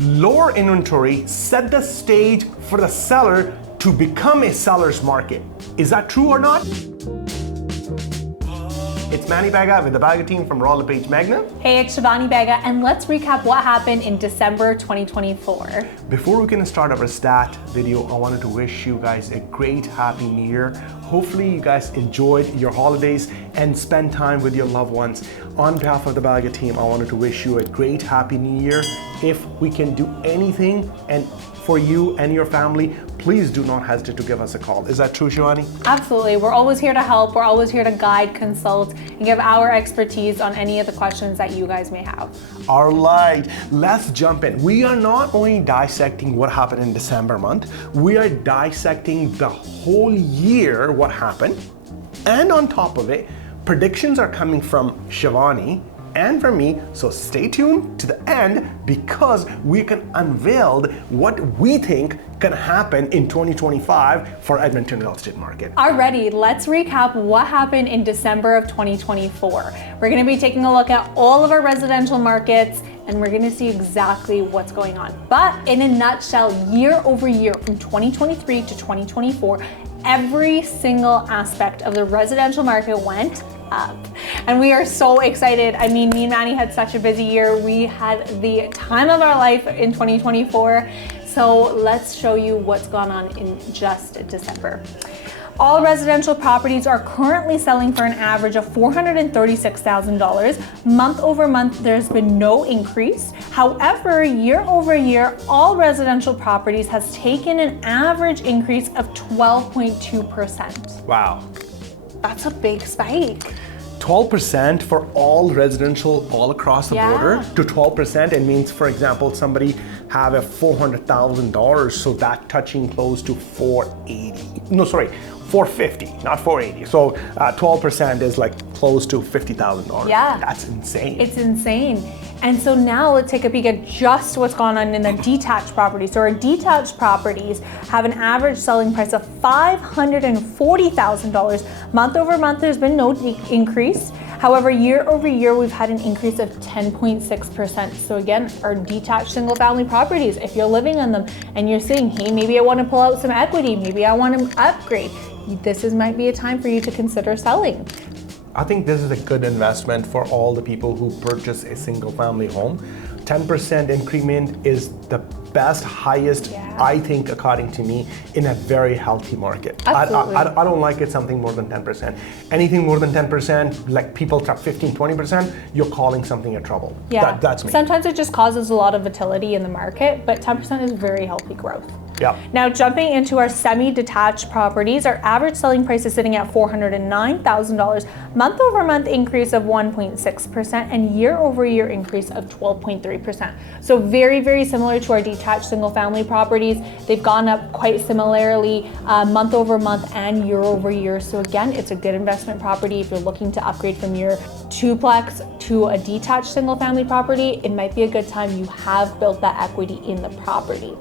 Lower inventory set the stage for the seller to become a seller's market. Is that true or not? It's Manny Bagga with the Bagga team from Raw LePage Magna. Hey, it's Shivani Bagga, and let's recap what happened in December 2024. Before we can start our stat video, I wanted to wish you guys a great Happy New Year. Hopefully you guys enjoyed your holidays and spent time with your loved ones. On behalf of the Bagga team, I wanted to wish you a great Happy New Year. If we can do anything and for you and your family, please do not hesitate to give us a call. Is that true, Shivani? Absolutely. We're always here to help. We're always here to guide, consult, and give our expertise on any of the questions that you guys may have. All right, let's jump in. We are not only dissecting what happened in December month, we are dissecting the whole year, what happened. And on top of it, predictions are coming from Shivani and from me, so stay tuned to the end because we can unveil what we think can happen in 2025 for Edmonton real estate market. Alrighty, let's recap what happened in December of 2024. We're going to be taking a look at all of our residential markets and we're going to see exactly what's going on. But in a nutshell, year over year from 2023 to 2024, every single aspect of the residential market went up. And we are so excited. I mean, me and Manny had such a busy year. We had the time of our life in 2024. So let's show you what's gone on in just December. All residential properties are currently selling for an average of $436,000. Month over month, there's been no increase. However, year over year, all residential properties has taken an average increase of 12.2%. Wow. That's a big spike. 12% for all residential all across the border to 12%. It means, for example, somebody have a $400,000, so that touching close to 480. No, sorry, 450, not 480. So 12% is like close to $50,000. Yeah. That's insane. It's insane. And so now let's take a peek at just what's gone on in the detached properties. So our detached properties have an average selling price of $540,000. Month over month, there's been no increase. However, year over year, we've had an increase of 10.6%. So again, our detached single family properties, if you're living in them and you're saying, hey, maybe I want to pull out some equity, maybe I want to upgrade, might be a time for you to consider selling. I think this is a good investment for all the people who purchase a single family home. 10% increment is the best, highest, I think, according to me, in a very healthy market. I don't like it something more than 10%. Anything more than 10%, like people talk 15, 20%, you're calling something a trouble. Yeah, that's me. Sometimes it just causes a lot of volatility in the market, but 10% is very healthy growth. Yeah. Now jumping into our semi-detached properties, our average selling price is sitting at $409,000, month over month increase of 1.6% and year over year increase of 12.3%. So very, very similar to our detached single family properties. They've gone up quite similarly month over month and year over year. So again, it's a good investment property. If you're looking to upgrade from your duplex to a detached single family property, it might be a good time. You have built that equity in the property.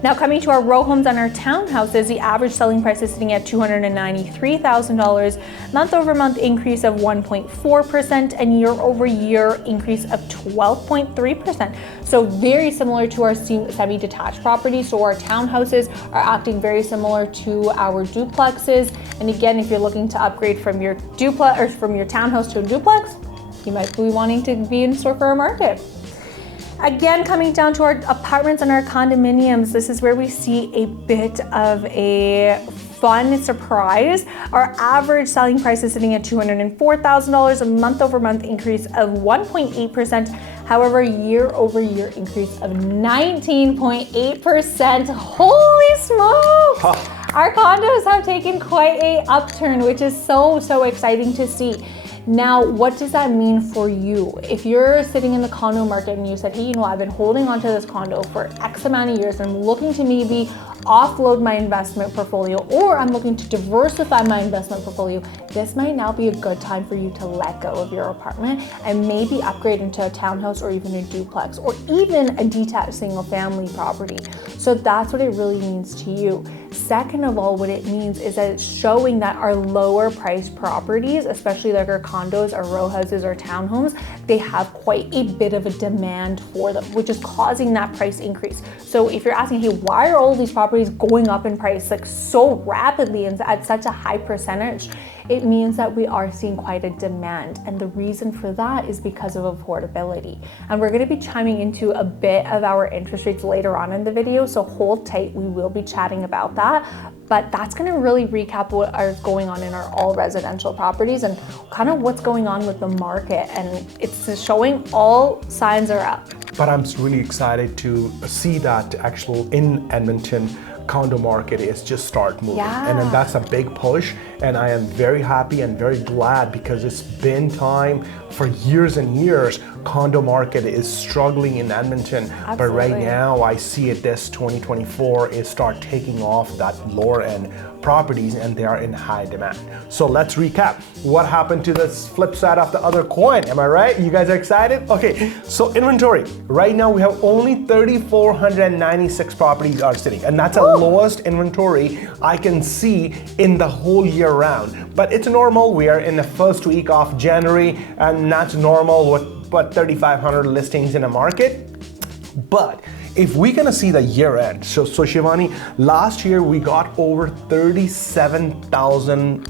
Now coming to our row homes and our townhouses, the average selling price is sitting at $293,000, month over month increase of 1.4% and year over year increase of 12.3%. So very similar to our semi-detached properties. So our townhouses are acting very similar to our duplexes. And again, if you're looking to upgrade from your duplex or from your townhouse to a duplex, you might be wanting to be in store for a market. Again, coming down to our apartments and our condominiums, this is where we see a bit of a fun surprise. Our average selling price is sitting at $204,000, a month over month increase of 1.8%. However, year over year increase of 19.8%. Holy smokes! Our condos have taken quite a upturn, which is so exciting to see. Now, what does that mean for you? If you're sitting in the condo market and you said, hey, I've been holding onto this condo for X amount of years and I'm looking to maybe offload my investment portfolio, or I'm looking to diversify my investment portfolio, this might now be a good time for you to let go of your apartment and maybe upgrade into a townhouse or even a duplex or even a detached single family property. So that's what it really means to you. Second of all, what it means is that it's showing that our lower priced properties, especially like our condos, our row houses, or townhomes, they have quite a bit of a demand for them, which is causing that price increase. So if you're asking, hey, why are all these properties going up in price like so rapidly and at such a high percentage? It means that we are seeing quite a demand. And the reason for that is because of affordability. And we're gonna be chiming into a bit of our interest rates later on in the video, so hold tight, we will be chatting about that. But that's gonna really recap what is going on in our all residential properties and kind of what's going on with the market. And it's showing all signs are up. But I'm really excited to see that actual in Edmonton condo market is just start moving. Yeah. And then that's a big push. And I am very happy and very glad because it's been time for years and years. Condo market is struggling in Edmonton. Absolutely. But right now I see it this 2024 is start taking off that lower end properties and they are in high demand. So let's recap what happened to this flip side of the other coin. Am I right? You guys are excited? Okay, so inventory. Right now we have only 3,496 properties are sitting, and that's the lowest inventory I can see in the whole year round. But it's normal. We are in the first week of January, and that's normal with 3,500 listings in a market. But if we're gonna see the year end, so Shivani, last year we got over 37,000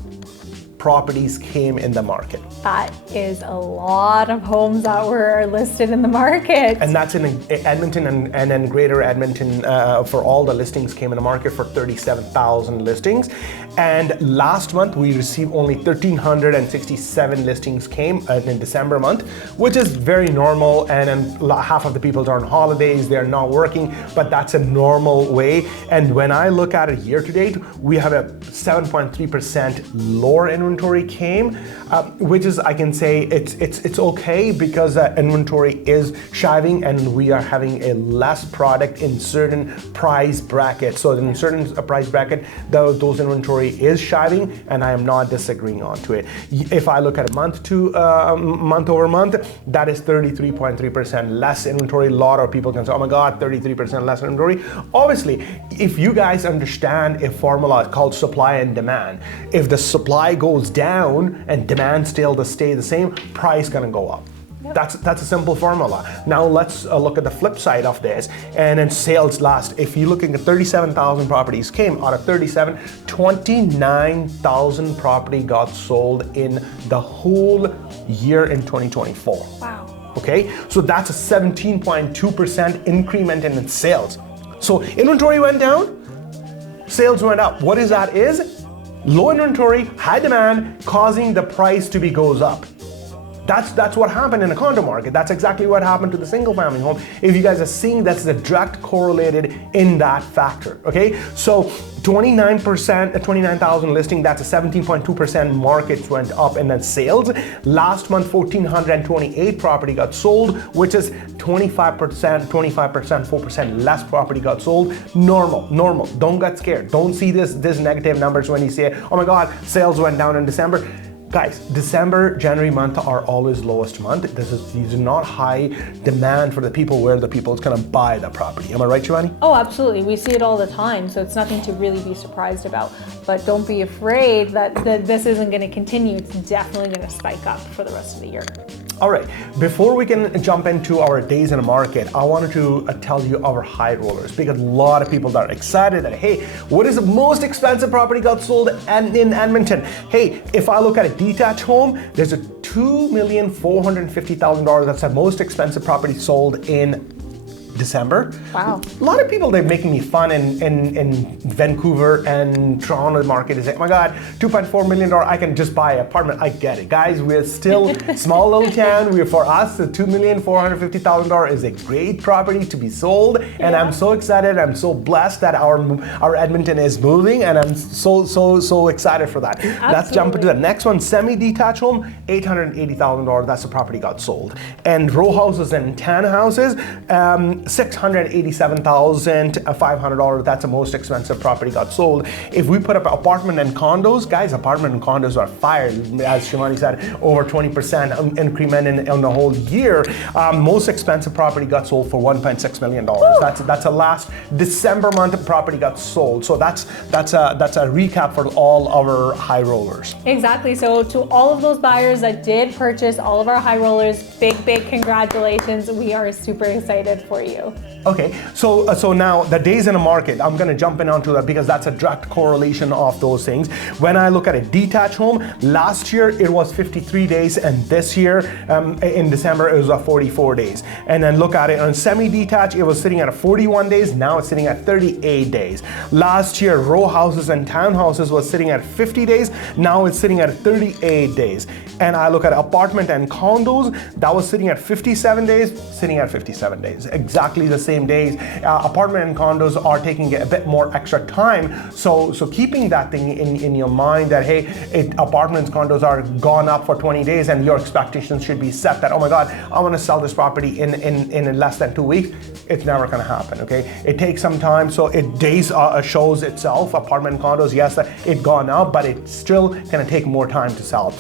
properties came in the market. That is a lot of homes that were listed in the market. And that's in Edmonton and then Greater Edmonton for all the listings came in the market for 37,000 listings. And last month we received only 1,367 listings came in December month, which is very normal. And then half of the people are on holidays, they're not working, but that's a normal way. And when I look at it year to date, we have a 7.3% lower inventory came, which is, I can say it's okay because inventory is shying and we are having a less product in certain price brackets. So in certain price bracket, those inventory is shying, and I am not disagreeing on to it. If I look at a month over month, that is 33.3% less inventory. A lot of people can say, oh my God, 33% less inventory. Obviously, if you guys understand a formula called supply and demand, if the supply goes down and demand still stay the same, price gonna go up. Yep. That's a simple formula. Now let's look at the flip side of this, and then sales last. If you're looking at 37,000 properties came out of 37, 29,000 property got sold in the whole year in 2024. Wow. Okay, so that's a 17.2% increment in its sales. So inventory went down, sales went up. What is that is? Low inventory, high demand, causing the price to be goes up. That's what happened in the condo market. That's exactly what happened to the single family home. If you guys are seeing, that's the direct correlated in that factor, okay? So 29%, 29,000 listing, that's a 17.2% market went up, and then sales. Last month, 1,428 property got sold, which is 25%, 4% less property got sold. Normal, don't get scared. Don't see this negative numbers when you say, oh my God, sales went down in December. Guys, December, January month are always lowest month. These are not high demand for the people where the people is gonna buy the property. Am I right, Shivani? Oh, absolutely. We see it all the time, so it's nothing to really be surprised about. But don't be afraid that this isn't gonna continue. It's definitely gonna spike up for the rest of the year. All right, before we can jump into our days in the market, I wanted to tell you our high rollers, because a lot of people are excited that, hey, what is the most expensive property got sold in Edmonton? Hey, if I look at a detached home, there's a $2,450,000. That's the most expensive property sold in December. Wow. A lot of people, they're making me fun in Vancouver and Toronto market is like, oh my God, $2.4 million, I can just buy an apartment. I get it. Guys, we're still small little town. For us, the $2,450,000 is a great property to be sold. And I'm so excited. I'm so blessed that our Edmonton is moving, and I'm so excited for that. Absolutely. Let's jump into the next one. Semi-detached home, $880,000. That's the property got sold. And row houses and townhouses, $687,500. That's the most expensive property got sold. If we put up apartment and condos, guys, apartment and condos are fired. As Shivani said, over 20% increment in the whole year. Most expensive property got sold for $1.6 million. That's a last December month property got sold. So that's a recap for all our high rollers. Exactly. So to all of those buyers that did purchase, all of our high rollers, big congratulations. We are super excited for you. Okay, so now the days in the market, I'm gonna jump in onto that because that's a direct correlation of those things. When I look at a detached home, last year it was 53 days, and this year in December it was 44 days. And then look at it on semi-detached, it was sitting at 41 days, now it's sitting at 38 days. Last year, row houses and townhouses was sitting at 50 days, now it's sitting at 38 days. And I look at apartment and condos, that was sitting at 57 days, sitting at 57 days. Exactly the same days. Apartment and condos are taking a bit more extra time. So keeping that thing in your mind that, hey, apartments, condos are gone up for 20 days and your expectations should be set that, oh my God, I want to sell this property in less than 2 weeks. It's never going to happen, okay? It takes some time, so days shows itself. Apartment and condos, yes, it gone up, but it's still going to take more time to sell.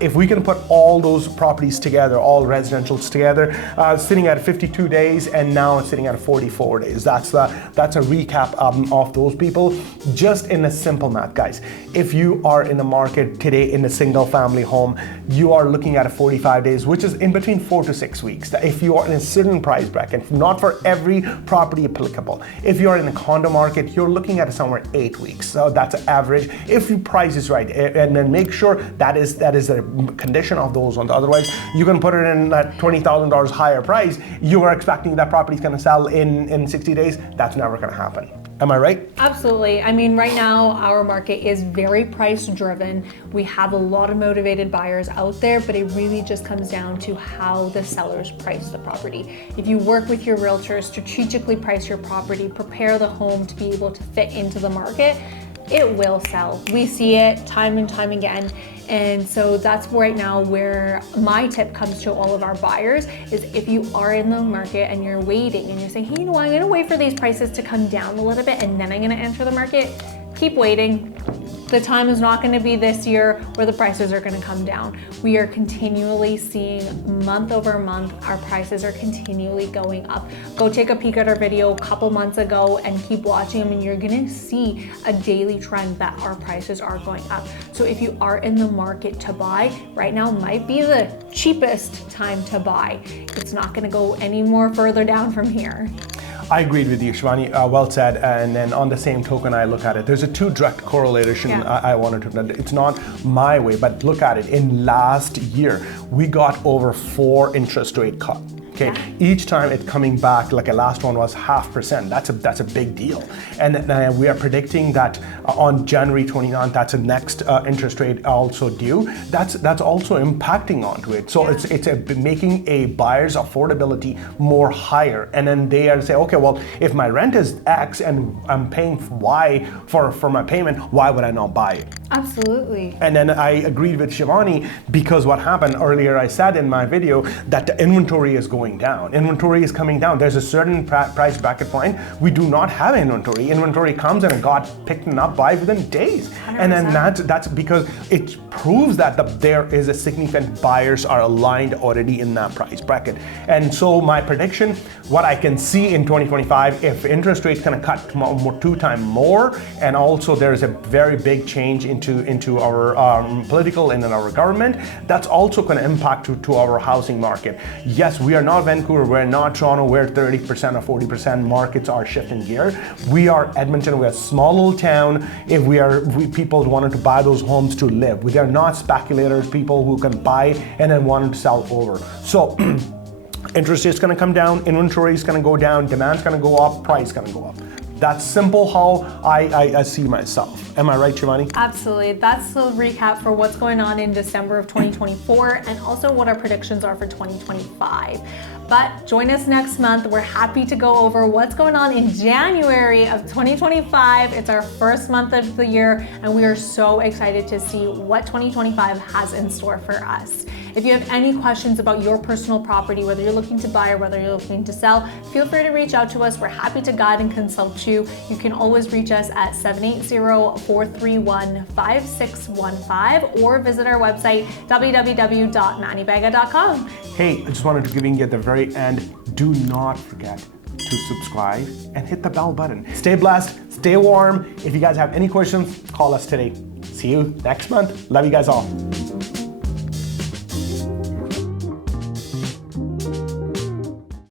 If we can put all those properties together, all residentials together, sitting at 52 days and now it's sitting at 44 days. That's a recap of those people. Just in a simple math, guys. If you are in the market today in a single family home, you are looking at 45 days, which is in between 4 to 6 weeks. If you are in a certain price bracket, not for every property applicable. If you are in the condo market, you're looking at somewhere 8 weeks. So that's average. If your price is right, and then make sure that is the condition of those ones. Otherwise, you can put it in at $20,000 higher price. You are expecting that property is going to sell in 60 days. That's never going to happen. Am I right? Absolutely. I mean, right now our market is very price driven. We have a lot of motivated buyers out there, but it really just comes down to how the sellers price the property. If you work with your realtor, strategically price your property, prepare the home to be able to fit into the market, it will sell. We see it time and time again. And so that's right now where my tip comes to all of our buyers is if you are in the market and you're waiting and you're saying, hey, you know what, I'm gonna wait for these prices to come down a little bit and then I'm gonna enter the market, keep waiting. The time is not going to be this year where the prices are going to come down. We are continually seeing month over month, our prices are continually going up. Go take a peek at our video a couple months ago and keep watching them and you're going to see a daily trend that our prices are going up. So if you are in the market to buy, right now might be the cheapest time to buy. It's not going to go any more further down from here. I agreed with you, Shivani. Well said. And then on the same token, I look at it. There's a two direct correlation I wanted to. It's not my way, but look at it. In last year, we got over 4 interest rate cuts. Okay, each time it's coming back, like a last one was 0.5%. That's a big deal. And we are predicting that on January 29th, that's the next interest rate also due. That's also impacting onto it. So it's making a buyer's affordability more higher. And then they are say, okay, well, if my rent is X and I'm paying Y for my payment, why would I not buy it? Absolutely. And then I agreed with Shivani because what happened earlier, I said in my video that the inventory is going down. Inventory is coming down. There's a certain price bracket point. We do not have inventory. Inventory comes and it got picked up by within days. 100%. And then that's because it proves that there is a significant buyers are aligned already in that price bracket. And so my prediction, what I can see in 2025, if interest rates going to cut 2 times more, and also there's a very big change into our political and in our government, that's also going to impact to our housing market. Yes, we are not Vancouver, we're not Toronto, where 30% or 40% markets are shifting gear. We are Edmonton, we're a small little town. If people wanted to buy those homes to live. We are not speculators, people who can buy and then want to sell over. So interest rates going to come down, inventory is going to go down, demand's going to go up, price going to go up. That's simple how I see myself. Am I right, Shivani? Absolutely. That's the recap for what's going on in December of 2024 and also what our predictions are for 2025. But join us next month. We're happy to go over what's going on in January of 2025. It's our first month of the year, and we are so excited to see what 2025 has in store for us. If you have any questions about your personal property, whether you're looking to buy or whether you're looking to sell, feel free to reach out to us. We're happy to guide and consult you. You can always reach us at 780-431-5615 or visit our website, www.mannybagga.com. Hey, I just wanted to give you at the very end, do not forget to subscribe and hit the bell button. Stay blessed, stay warm. If you guys have any questions, call us today. See you next month. Love you guys all.